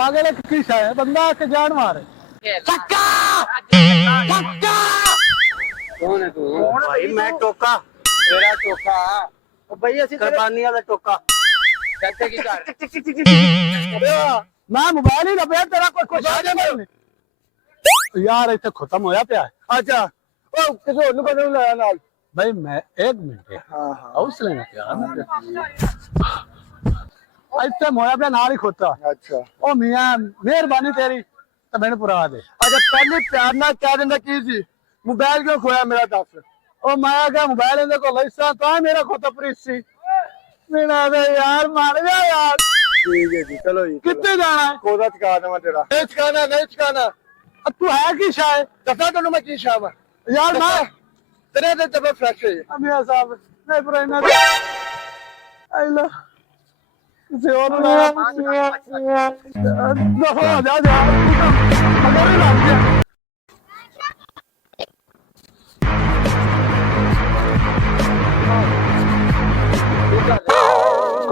पागल है कि है बंदा के जान मारे। चक्का चक्का कौन है तू? भाई मैं टोका तेरा टोका भाई असि कुर्बानी वाला टोका। कहते की कर मैं मोबाइल ही लभ्या तेरा कोई कुछ आ जाए यार इतने खत्म होया पिया है। अच्छा ओ किसी और को नहीं लाया नाल भाई मैं एक मिनट हां हां हौसले ना यार इतने होया पिया नाल ही खोता। अच्छा ओ मियां मेहरबानी तेरी तो मैंने पुरा दे। अच्छा पहले प्यार ना कह देंदा की सी मोबाइल क्यों खोया मेरा दस ओ मैं क्या मोबाइल इनके को लैसा तो मेरा खोता प्रीसी मेरा दे यार मार जा यार। ठीक है जी चलो जी कितने जाना है? कोदा चका देवा तेरा नहीं चकाना अब तू है की शायद दसा तेनू मैं की शाम यार मैं तेरे ते तब फ्रेश है अमिया साहब नहीं पर इना आई लो किसी और ना दफा जा जा अगर लग गया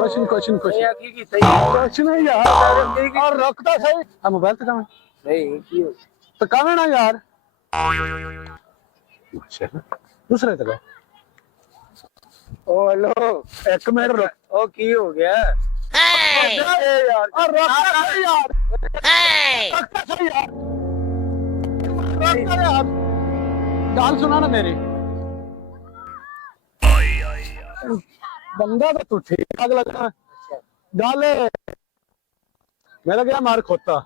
क्वेश्चन नहीं यार और रखता सही अब मोबाइल तो कम नहीं की तो कम है ना यार दूसरे तक ओ हेलो एक मिनट रुक ओ की हो गया यार और रखता सही यार रखता सही यार रखता यार गाल सुना ना मेरी बंदा तो तू ठीक ठाक लगा गाले मेरा गया मार खोता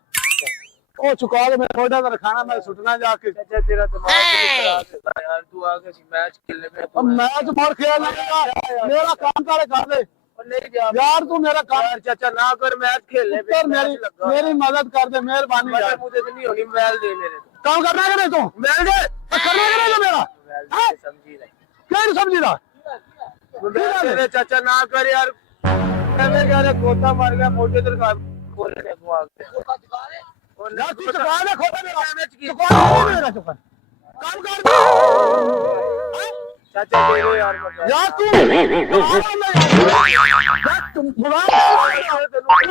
ओ चुका दे मेरा थोड़ा सा खाना मैं सुटना जाके अच्छा तेरा दिमाग खराब है यार तू आके मैच खेलने में अब मैच मोड़ खेल मेरा काम करे कर दे नहीं जा यार तू मेरा काम यार चाचा ना कर मैच खेलने पे मेरी मदद कर दे मेहरबानी यार मुझे तो नहीं होगी मोबाइल दे मेरे काम करना है तू मोबाइल दे करना है मेरा समझी रहे क्या नहीं समझी रहा मेरे चाचा ना कर यार मैं कह रहा कोता मार गया मोटे तेरे का बोलने को आ गया ना तू चुका दे खोटा मेरा चुका काम कर चाचा दे दो यार यार तू तुम बुला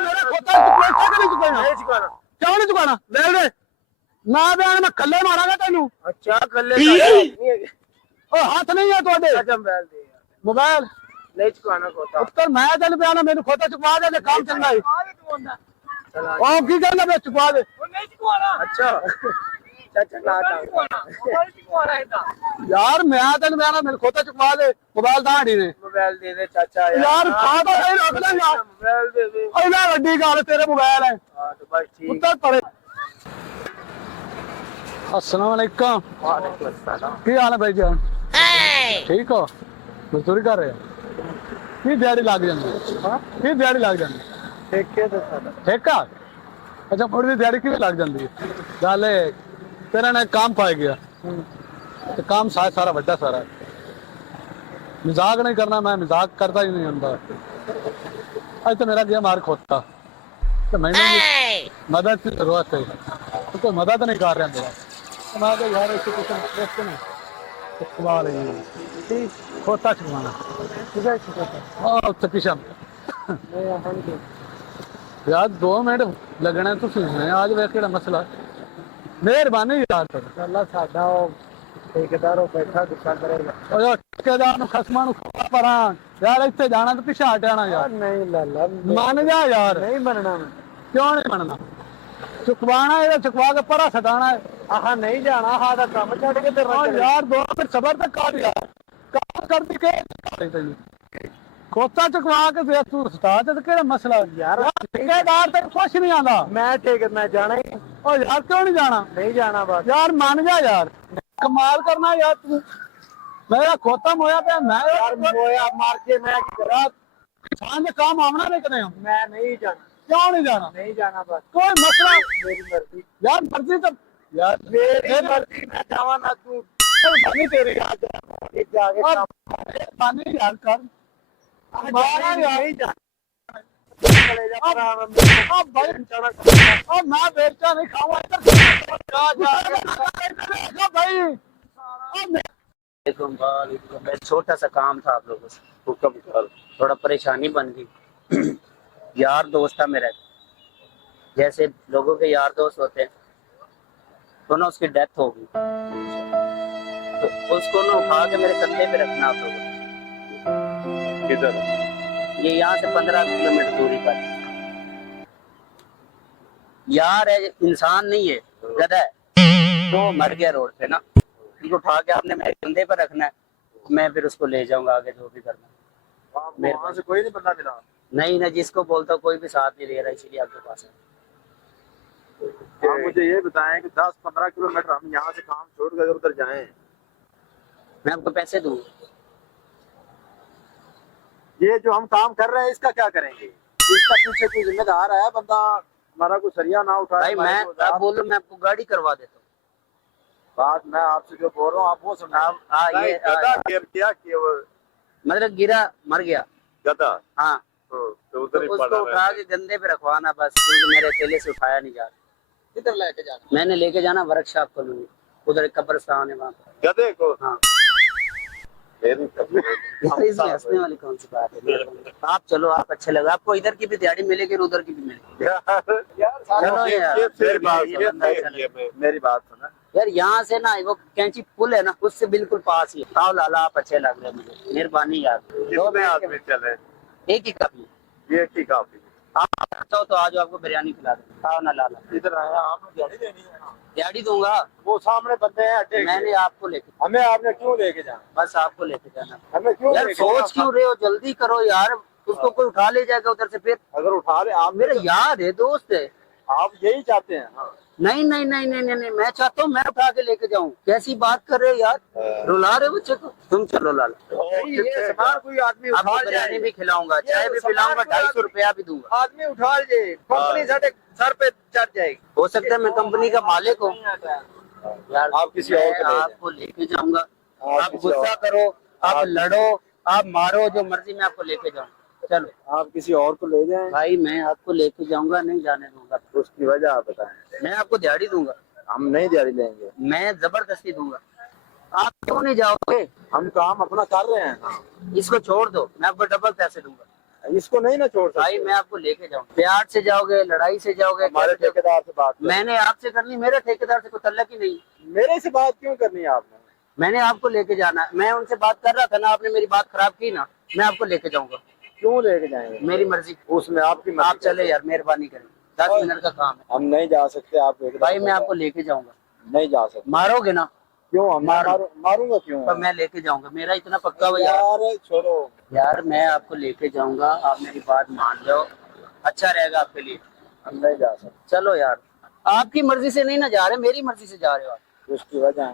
मेरा खोटा पैसा नहीं चुकाना नहीं चुकाना क्यों नहीं चुकाना ले दे ना बयान मैं कल्ले मारांगा तेनू अच्छा कल्ले ओ हाथ नहीं है तोड़े अच्छा मोबाइल दे मोबाइल नहीं चुकाना कोता उत्तर मैं तेन बयान मेनू खोटा चुका दे काम चलना है ओ की करना मैं चुका दे नहीं चुकाना अच्छा चाचा ना यार मैं तेन बयान मेनू खोटा चुका दे मोबाइल दाड़ी ने मोबाइल दे दे चाचा यार खा तो सही रख ले यार मोबाइल दे दे ओ ना वड्डी गल तेरे मोबाइल है हां तो बस ठीक उत्तर पड़े अस्सलाम वालेकुम वालेकुम अस्सलाम की हाल है भाई जान ठीक हो मजदूरी कर रहे हो की दिहाड़ी लग जाती हां की दिहाड़ी लग जाती ठेके तो साਡਾ ठेका अच्छा मुड़ दी दिहाड़ी किवें लग जाती है गल तेरा ने काम पाए गया तो काम सारा वड्डा सारा मजाक नहीं करना मैं मजाक करता ही नहीं होंदा अज तो मेरा गया मार खोता तो मैंने मदद की जरूरत है तो कोई मदद नहीं कर रहा मेरा तो मैं तो यार इससे कुछ इंटरेस्ट नहीं सवाल है खोता चुकाना हाँ पिछा यार 2 मिनट लगना तुम आज वे केड़ा मसला मेहरबानी यार ਅੱਲਾ ਸਾਡਾ ਉਹ ਠੇਕੇਦਾਰ ਉਹ ਬੈਠਾ ਗੁੱਸਾ ਕਰੇਗਾ ਓਏ ਠੇਕੇਦਾਰ ਨੂੰ ਖਸਮਾਂ ਨੂੰ ਪਰਾਂ ਯਾਰ ਇੱਥੇ ਜਾਣਾ ਤੇ ਪਿੱਛੇ ਹਟਣਾ ਯਾਰ ਨਹੀਂ ਲਾਲਾ ਮੰਨ ਜਾ ਯਾਰ ਨਹੀਂ ਮੰਨਣਾ ਮੈਂ ਕਿਉਂ ਨਹੀਂ ਮੰਨਣਾ ਚੁਕਵਾਣਾ ਇਹਦਾ ਚੁਕਵਾ ਕੇ ਪਰਾਂ ਸਟਾਣਾ ਆਹ ਨਹੀਂ ਜਾਣਾ ਆਹ ਦਾ ਕੰਮ ਛੱਡ ਕੇ ਤੇ ਯਾਰ 2 ਮਿੰਟ ਸਬਰ ਤੇ ਕਰ ਯਾਰ ਕੰਮ ਕਰਦੀ ਕੇ ਤੈਨੂੰ ਕੋਤਾ ਚੁਕਵਾ ਕੇ ਦੇ ਤੂੰ ਸਟਾ ਤੇ ਕਿਹੜਾ ਮਸਲਾ ਯਾਰ ਠੇਕੇਦਾਰ ਤੇ ਕੁਛ ਨਹੀਂ ਆਂਦਾ ਮੈਂ ਮੈਂ ਜਾਣਾ ਹੀ ਓ ਯਾਰ ਕਿਉਂ ਨਹੀਂ ਜਾਣਾ ਨਹੀਂ ਜਾਣਾ ਬਸ यार मान जा यार कमाल करना यार तू मेरा खत्म होया पे मैं यार मोया मार के मैं करा किसान के काम आना नहीं करें मैं नहीं जाना क्यों नहीं जाना नहीं जाना बस कोई मसला मेरी मर्जी यार मर्जी तो यार मेरी मर्जी मैं जावा ना तू नहीं तेरी जाके पानी यार कर मारा यार नहीं जाना मैं बेचा नहीं खाऊंगा भाई छोटा सा काम था आप लोगों से हुक्म करो थोड़ा परेशानी बन गई यार दोस्त था मेरा जैसे लोगों के यार दोस्त होते हैं, तो ना उसकी डेथ हो गई, तो उसको ना उठा के मेरे कंधे पे रखना आप लोगों को। किधर? ये यहाँ से 15 किलोमीटर दूरी पर यार है, इंसान नहीं है, गधा है, तो मर गया रोड पे ना। इनको उठा के आपने मेरे कंधे पर रखना है, मैं फिर उसको ले जाऊंगा आगे जो भी करना है। मेरे वहां से कोई नहीं बंदा मिला? नहीं ना, जिसको बोलता कोई भी साथ नहीं ले रहा, इसीलिए आपके पास है। आप मुझे ये बताएं कि 10-15 किलोमीटर हम यहाँ से काम छोड़ कर उधर जाएं, मैं आपको पैसे दूंगा। ये जो हम काम कर रहे हैं इसका क्या करेंगे? इसका पीछे कोई जिम्मेदार है बंदा, हमारा कोई सरिया ना उठाए। भाई मैं आप बोलो, मैं आपको गाड़ी करवा देता हूँ। बात मैं आपसे जो बोल रहा हूँ आप वो सुन। आप ये गधा क्या किया वो? मतलब गिरा, मर गया। गधा? हाँ, तो उधर ही तो पड़ा उसको उठा के गंदे पे रखवाना बस, क्योंकि मेरे अकेले से उठाया नहीं जा रहा। किधर लेके जाना? मैंने लेके जाना वर्कशॉप कॉलोनी, उधर एक कब्रिस्तान है वहाँ पर। गधे को? हाँ। यार इसमें हंसने वाली कौन सी बात है? आप चलो, आप अच्छे लगे, आपको इधर की भी दिहाड़ी मिलेगी और उधर की भी मिलेगी। चलो यार, मेरी बात सुना यार यहाँ से ना वो कैंची पुल है ना, उससे बिल्कुल पास ही। आओ लाला, आप अच्छे लग रहे हैं मुझे, मेहरबानी यार। कितने आदमी चले? एक ही काफी, ये की काफी। आप अच्छा हो तो आज आपको बिरयानी खिला दे। आओ ना लाला, इधर आया, आपने दिहाड़ी देनी है? दिहाड़ी दूंगा। वो सामने बंदे हैं अड्डे के। मैंने आपको लेके, हमें आपने क्यों लेके जाना? बस आपको लेके जाना। हमें क्यों यार लेके सोच जाना? क्यों रहे हो, जल्दी करो यार, उसको कोई उठा ले जाएगा उधर से फिर। अगर उठा ले आप, मेरा यार है, दोस्त है। आप यही चाहते हैं? हाँ। नहीं नहीं नहीं नहीं नहीं, नहीं। मैं चाहता हूँ मैं उठा के लेके जाऊँ। कैसी बात कर रहे हो यार, रुला रहे हो बच्चे को। तुम चलो लाला, ये सामान कोई आदमी आपको उठा बिरयानी जाए, भी खिलाऊंगा, चाय भी पिलाऊंगा, 250 रुपया भी दूंगा। आदमी उठा ले, कंपनी साढ़े सर पे चढ़ जाएगी। हो सकता है मैं कंपनी का मालिक हूँ यार। आप किसी और को ले जाएं। आपको लेके जाऊंगा, आप किसी गुस्सा करो, आप लड़ो, आप मारो, जो मर्जी मैं आपको लेके जाऊँ। चलो आप किसी और को ले जाएं। भाई, मैं आपको लेके जाऊंगा, नहीं जाने दूंगा। उसकी वजह आप बताएं। मैं आपको दिहाड़ी दूंगा, हम नहीं दिहाड़ी लेंगे। मैं जबरदस्ती दूंगा। आप क्यों नहीं जाओगे? हम काम अपना कर रहे हैं। इसको छोड़ दो, मैं आपको डबल पैसे दूंगा। इसको नहीं ना छोड़ भाई सकते। मैं आपको लेके जाऊंगा, प्यार से जाओगे, लड़ाई से जाओगे? हमारे कैसे जाओगे? ठेकेदार से बात करो। मैंने आपसे करनी, मेरे ठेकेदार से कोई तल्लक ही नहीं। मेरे से बात क्यों करनी है आपने? मैंने आपको लेके जाना है, मैं उनसे बात कर रहा था ना, आपने मेरी बात खराब की ना, मैं आपको लेके जाऊंगा। क्यों लेके जाएंगे? मेरी मर्जी। उसमें आपकी मर्जी। आप चले यार, मेहरबानी करें, 10 मिनट का काम है। हम नहीं जा सकते। आप भाई मैं आपको लेके जाऊंगा। नहीं जा सकते। मारोगे ना? क्यों? हम मारूंगा क्यों? पर मैं लेके जाऊंगा, मेरा इतना पक्का हुआ यार। यार छोड़ो यार मैं आपको लेके जाऊंगा, आप मेरी बात मान लो, अच्छा रहेगा आपके लिए। हम नहीं जा सकते। चलो यार, आपकी मर्जी से नहीं ना जा रहे, मेरी मर्जी से जा रहे हो आप। उसकी वजह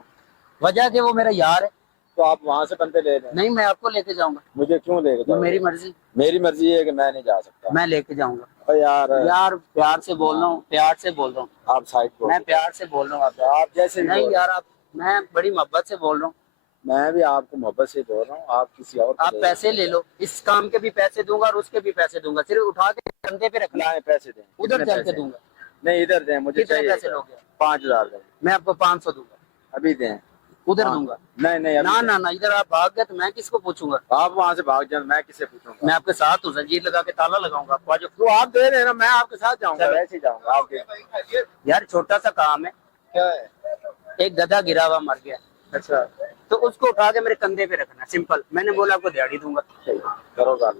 वजह कि वो मेरा यार है। तो आप वहाँ से बंदे ले लें। नहीं, मैं आपको लेके जाऊंगा। मुझे क्यों लेके वो जाओगे? मेरी मर्जी, मेरी मर्जी है कि मैं नहीं जा सकता। मैं लेके जाऊंगा। ओ यार यार प्यार से बोल रहा हूँ, प्यार से बोल रहा हूँ, आप साइड को। मैं प्यार से बोल रहा हूँ। आप जैसे भी नहीं बोल। यार, आप, मैं बड़ी मोहब्बत से बोल रहा हूँ। मैं भी आपको मोहब्बत से बोल रहा हूँ। आप किसी और को आप ले पैसे ले लो, इस काम के भी पैसे दूंगा और उसके भी पैसे दूंगा, सिर्फ उठा के कंधे पे रखना है, लाएं, पैसे दें। उधर कितने चल के पैसे? दूंगा। नहीं इधर दें, मुझे कितने चाहिए। पैसे लोगे? 5000 दें। मैं आपको 500 दूंगा। अभी दें। उधर दूंगा। नहीं नहीं अभी ना दें। ना ना, इधर आप भाग गए तो मैं किसको पूछूंगा? आप वहाँ से भाग जाए, मैं किसे पूछूंगा? मैं आपके साथ हूँ, जंजीर लगा के ताला लगाऊंगा आपको। आज तो आप दे रहे हैं ना, मैं आपके साथ जाऊंगा। चलो। वैसे ही जाऊंगा। आप दें। यार छोटा सा काम है, क्या है? एक गधा गिरा हुआ मर गया, अच्छा तो उसको उठा के मेरे कंधे पे रखना, सिंपल। मैंने बोला आपको दिहाड़ी दूंगा। करो गाल।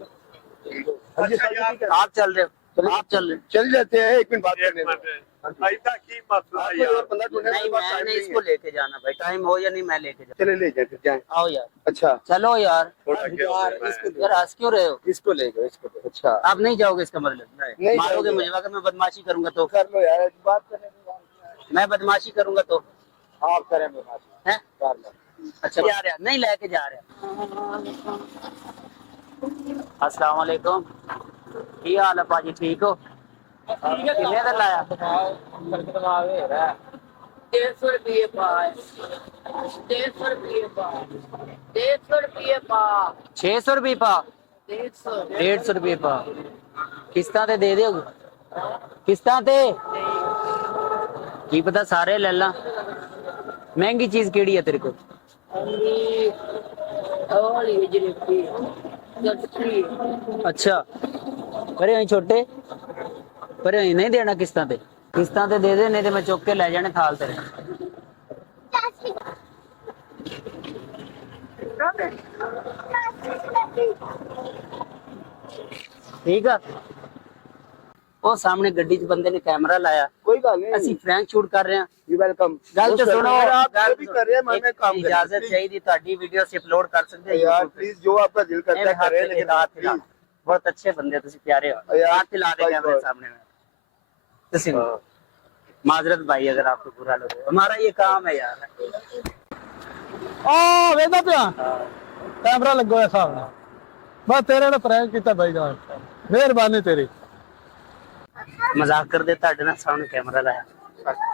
आप चल रहे हो, आप चल रहे हो। चल जाते हैं, 1 मिनट बात करने दो। ऐसा की मसला आपको यार। और बंदा ढूंढने नहीं, के बाद मैंने टाइम इसको लेके जाना भाई, टाइम हो या नहीं मैं लेके जाऊँ। चले ले जाए जाए। आओ यार, अच्छा चलो यार। थोड़ा क्या यार होता है? इसको यार हंस क्यों रहे हो? इसको ले गए, इसको ले। अच्छा आप नहीं जाओगे इसका मतलब? नहीं मारोगे जाओगे। मुझे, अगर मैं बदमाशी करूंगा तो? कर लो यार, बात करने की। मैं बदमाशी करूंगा तो? आप करें बात। है कर लो। अच्छा, जा रहे हैं? नहीं लेके जा रहे हैं। अस्सलाम वालेकुम, की हाल है पाजी, ठीक हो? कितने का लाया? 150 रुपये पाए, 150 रुपये पाए, 150 रुपये पा, 600 रुपये पा, 150 150 रुपये पा। किस्तां ते दे दोगे? किस्तां ते की पता सारे ले ला। महंगी चीज केड़ी है तेरे को? और ये जलेबी, गट्टी। अच्छा, अरे यहीं छोटे ਪਰ ਇਹ ਨਹੀਂ ਦੇਣਾ ਕਿਸ਼ਤਾਂ ਤੇ ਦੇ ਦੇ, ਨਹੀਂ ਤੇ ਮੈਂ ਚੁੱਕ ਕੇ ਲੈ ਜਾਣੇ ਥਾਲ ਤੇਰੇ। ਠੀਕ ਆ। ਉਹ ਸਾਹਮਣੇ ਗੱਡੀ 'ਚ ਬੰਦੇ ਨੇ ਕੈਮਰਾ ਲਾਇਆ, कोई बात नहीं, ਅਸੀਂ ਫਰੈਂਕ ਸ਼ੂਟ ਕਰ ਰਹੇ ਹਾਂ। You welcome. ਗੱਲ ਤੇ ਸੁਣੋ, आप जो भी कर रहे हैं मैं काम कर ਇਜਾਜ਼ਤ ਚਾਹੀਦੀ, ਤੁਹਾਡੀ ਵੀਡੀਓ ਅਸੀਂ ਅਪਲੋਡ ਕਰ ਸਕਦੇ ਹਾਂ यार YouTube पे। प्लीज जो आपका दिल करता है करें, लेकिन हाथ हिला, बहुत अच्छे बंदे, तुसी प्यारे हो, यार, हाथ हिला देंगे हमारे सामने में। तुसी माजरत भाई अगर आपको बुरा लगे, हमारा ये काम है यार। ਆ ਵੇਖਦਾ ਪਿਆ ਕੈਮਰਾ ਲੱਗਾ ਹੋਇਆ ਹਿਸਾਬ ਨਾਲ, ਬਸ ਤੇਰੇ ਨਾਲ ਪ੍ਰੈਂਕ ਕੀਤਾ ਬਾਈ ਜਾਨ, ਮਿਹਰਬਾਨੀ ਤੇਰੀ। मजाक कर दे, ਤੁਹਾਡੇ ਨਾਲ ਸਾਹਮਣੇ ਕੈਮਰਾ ਲਾਇਆ,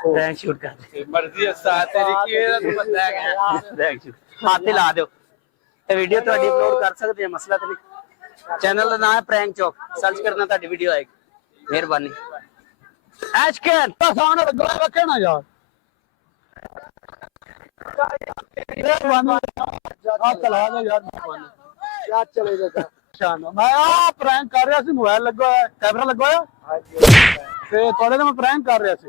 ਪ੍ਰੈਂਕ ਸ਼ੂਟ ਕਰ ਦੇ। मर्जी है साथ तेरी की है तो बंदा है। ਪ੍ਰੈਂਕ ਸ਼ੂਟ ਹੱਥ ਹਿਲਾ ਦਿਓ, ਇਹ ਵੀਡੀਓ ਤੁਹਾਡੀ ਅਪਲੋਡ ਕਰ ਸਕਦੇ ਹਾਂ, ਮਸਲਾ ਤੇ ਨਹੀਂ। ਚੈਨਲ ਦਾ ਨਾਮ ਹੈ ਪ੍ਰੈਂਕ ਚੌਕ, ਸਰਚ ਕਰਨਾ ਤੁਹਾਡੀ ਵੀਡੀਓ ਆਏਗੀ। ਮਿਹਰਬਾਨੀ। ਐਸ਼ਕਨ ਤਾਂ ਸਾਹਮਣੇ ਲੱਗਾ ਹੋਇਆ ਰੱਖੇ ਨਾ ਯਾਰ, ਮਿਹਰਬਾਨੀ ਆ ਚਲਾ ਦੇ ਯਾਰ, ਮਿਹਰਬਾਨੀ। क्या चलेगा? ਸ਼ਾਨ ਮੈਂ ਆ ਪ੍ਰੈਂਕ ਕਰ ਰਿਹਾ ਸੀ, ਮੋਬਾਈਲ ਲੱਗਾ ਹੋਇਆ, ਕੈਮਰਾ ਲੱਗਾ ਹੋਇਆ हाँ जी। ਤੇ ਤੁਹਾਡੇ ਨਾਲ ਮੈਂ ਪ੍ਰੈਂਕ ਕਰ ਰਿਹਾ ਸੀ।